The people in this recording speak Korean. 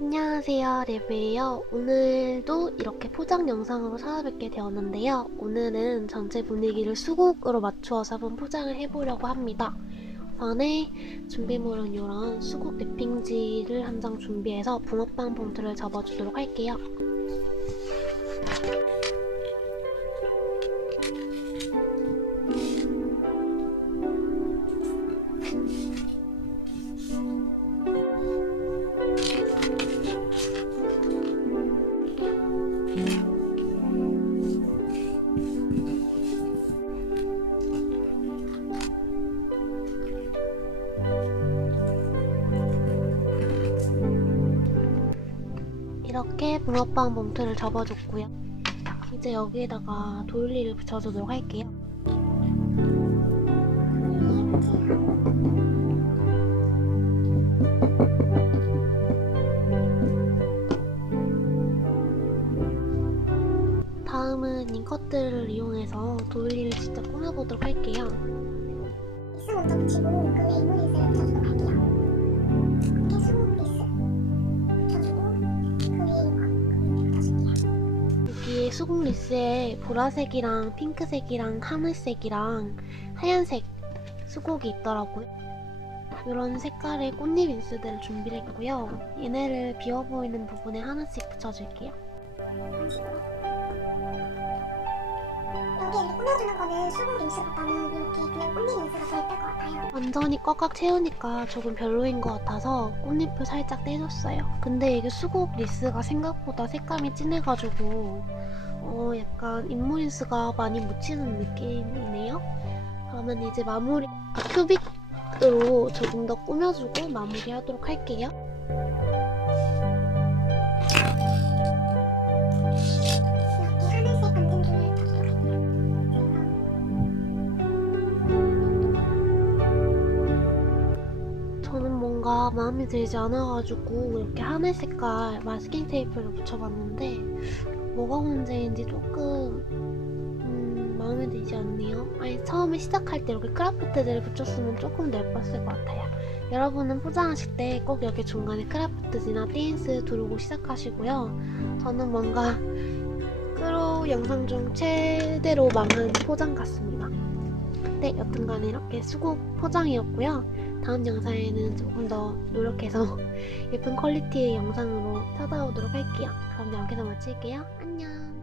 안녕하세요 레브예요. 오늘도 이렇게 포장 영상으로 찾아뵙게 되었는데요. 오늘은 전체 분위기를 수국으로 맞추어서 한번 포장을 해보려고 합니다. 우선에 준비물은 이런 수국 랩핑지를 한 장 준비해서 붕어빵 봉투를 접어주도록 할게요 이렇게 붕어빵 봉투를 접어줬고요. 이제 여기에다가 도일리를 붙여주도록 할게요. 다음은 잉커트를 이용해서 도일리를 직접 꾸며보도록 할게요 수국 리스에 보라색이랑 핑크색이랑 하늘색이랑 하얀색 수국이 있더라고요. 이런 색깔의 꽃잎 인스들을 준비를 했고요. 얘네를 비어 보이는 부분에 하나씩 붙여줄게요. 여기 이렇게 꾸며주는 거는 수국 림스보다는 완전히 꽉꽉 채우니까 조금 별로인 것 같아서 꽃잎을 살짝 떼줬어요. 근데 이게 수국 리스가 생각보다 색감이 진해가지고 어 약간 인물인스가 많이 묻히는 느낌이네요. 그러면 이제 마무리 아, 큐빅으로 조금 더 꾸며주고 마무리하도록 할게요. 마음에 들지 않아가지고 이렇게 하늘 색깔 마스킹 테이프를 붙여봤는데 뭐가 문제인지 조금 음, 마음에 들지 않네요. 아니 처음에 시작할 때 이렇게 크라프트들을 붙였으면 조금 더 예뻤을 것 같아요. 여러분은 포장하실 때 꼭 여기 중간에 크라프트지나 띠엔스 두르고 시작하시고요. 저는 뭔가 크로 영상 중 최대로 망한 포장 같습니다. 네, 여튼간에 이렇게 수국 포장이었고요. 다음 영상에는 조금 더 노력해서 예쁜 퀄리티의 영상으로 찾아오도록 할게요. 그럼 여기서 마칠게요.